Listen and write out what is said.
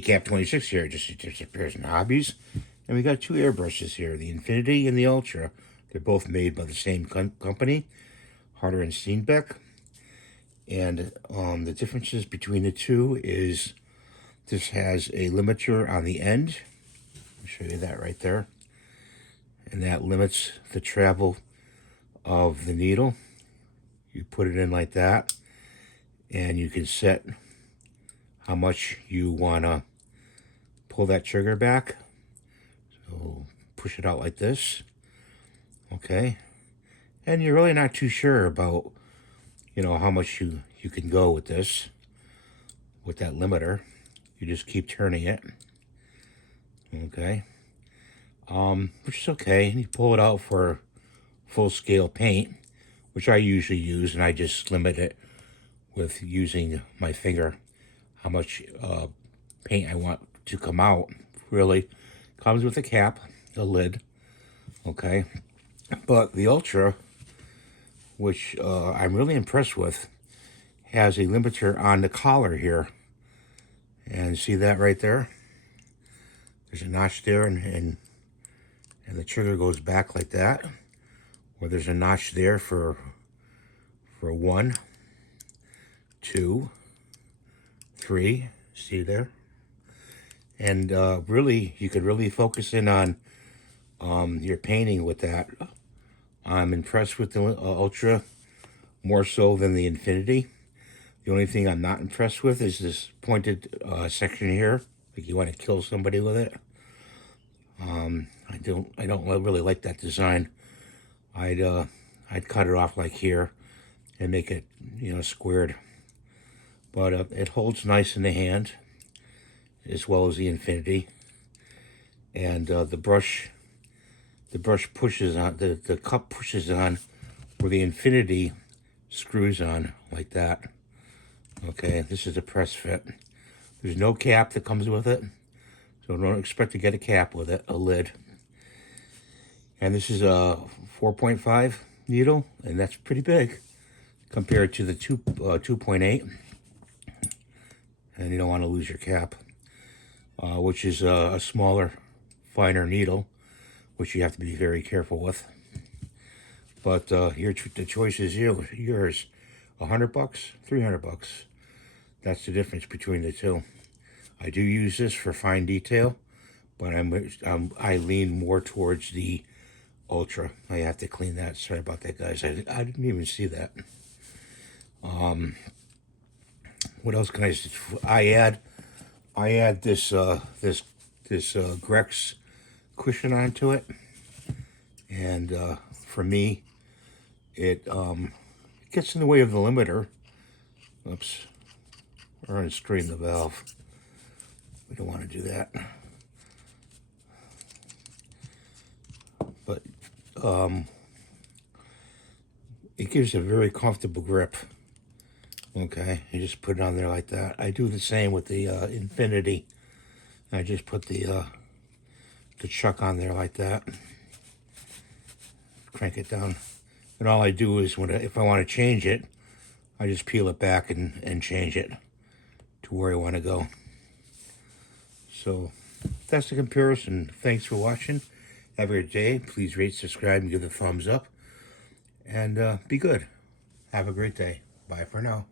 Cap 26 here, just appears in hobbies. And we got two airbrushes here, the Infinity and the Ultra. They're both made by the same company, Harder Steenbeck. And the differences between the two is this has a limiter on the end. I'll show you that right there. And that limits the travel of the needle. You put it in like that, and you can set how much you want to pull that trigger back. So push it out like this. Okay. And you're really not too sure about, how much you can go with this, with that limiter. You just keep turning it. Okay. Which is okay. You pull it out for full scale paint, which I usually use, and I just limit it with using my finger, how much paint I want to come out. Really comes with a cap, a lid. Okay. But the Ultra, which I'm really impressed with, has a limiter on the collar here. And see that right there? There's a notch there, and the trigger goes back like that. Or there's a notch there for 1, 2, 3. See there? And really, you could really focus in on your painting with that. I'm impressed with the Ultra more so than the Infinity. The only thing I'm not impressed with is this pointed section here. Like you want to kill somebody with it. I don't really like that design. I'd cut it off like here and make it, squared. But it holds nice in the hand, as well as the Infinity. And the brush pushes on, the cup pushes on where the Infinity screws on, like that. Okay, this is a press fit. There's no cap that comes with it, so don't expect to get a cap with it, a lid. And this is a 4.5 needle, and that's pretty big compared to the 2.8. And you don't want to lose your cap, which is a smaller, finer needle, which you have to be very careful with. But the choice is yours. $100, $300. That's the difference between the two. I do use this for fine detail, but I lean more towards the Ultra. I have to clean that. Sorry about that, guys. I didn't even see that. What else can I say? I add this Grex cushion onto it, and for me, it gets in the way of the limiter. Oops, we're going to strain the valve. We don't want to do that. But it gives a very comfortable grip. Okay, you just put it on there like that. I do the same with the Infinity. I just put the chuck on there like that. Crank it down. And all I do is, if I want to change it, I just peel it back and change it to where I want to go. So that's the comparison. Thanks for watching. Have a great day. Please rate, subscribe, and give a thumbs up. And be good. Have a great day. Bye for now.